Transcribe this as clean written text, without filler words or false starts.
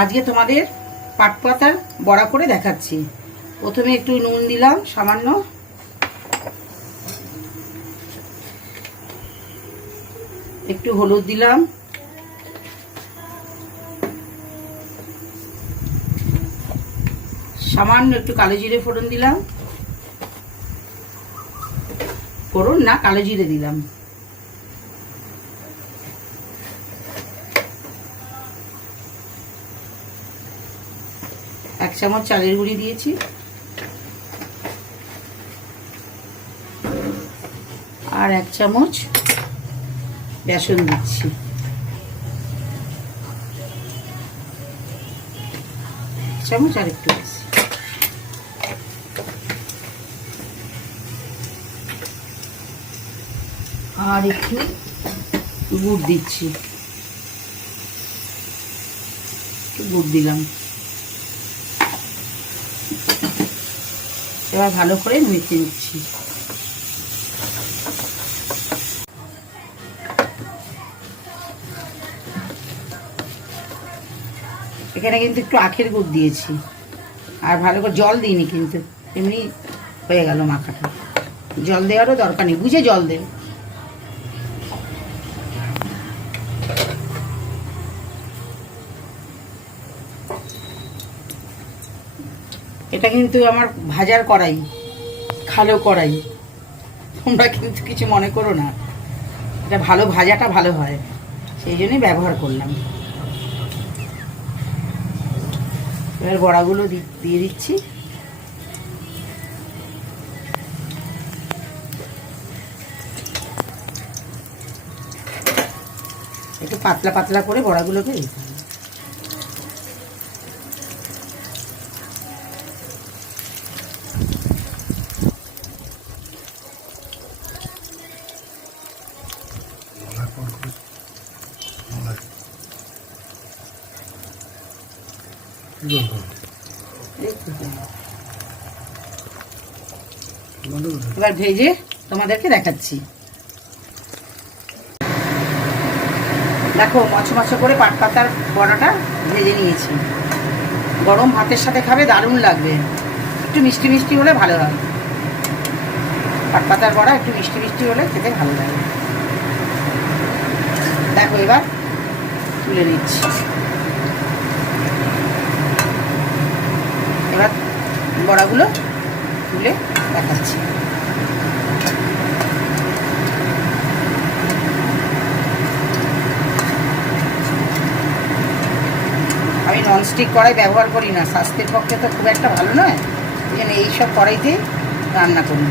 আজকে তোমাদের পাট পাতার বড়া করে দেখাচ্ছি। প্রথমে একটু নুন দিলাম সামান্য, একটু হলুদ দিলাম, সামান্য একটু কালো জিরে ফোড়ন দিলাম, ফোড়ন না কালো জিরে দিলাম, এক চামচ চালের গুঁড়ি দিয়েছি, আর এক চামচ বেসন দিচ্ছি, এক চামচ আর একটু বেশি, আর একটু গুড় দিচ্ছি, একটু গুড় দিলাম। এবার ভালো করে মেখে নিচ্ছি। এখানে কিন্তু একটু আখের গুড় দিয়েছি, আর ভালো করে জল দিইনি, কিন্তু এমনি হয়ে গেল মাখাটা। জল দেওয়ারও দরকার নেই, বুঝে জল দেব। এটা কিন্তু আমার ভাজার কড়াই, খালো কড়াই, তোমরা কিন্তু কিছু মনে করো না। এটা ভালো ভাজাটা ভালো হয়, সেই জন্যই ব্যবহার করলাম। এবার বড়াগুলো দিয়ে দিচ্ছি। একটু পাতলা পাতলা করে বড়াগুলোকে দিতে হবে। এবার ভেজে তোমাদেরকে দেখাচ্ছি। দেখো মচমচে করে পাট পাতার বড়াটা ভেজে নিয়েছি। গরম ভাতের সাথে খাবে, দারুণ লাগবে। একটু মিষ্টি মিষ্টি হলে ভালো হয়। পাট পাতার বড়া একটু মিষ্টি মিষ্টি হলে খেতে ভালো লাগে। দেখো এবার তুলে নিচ্ছি। এবার বড়াগুলো তুলে দেখাচ্ছি। আমি ননস্টিক কড়াই ব্যবহার করি না, স্বাস্থ্যের পক্ষে তো খুব একটা ভালো নয়, এই জন্য এইসব কড়াইতেই রান্না করি।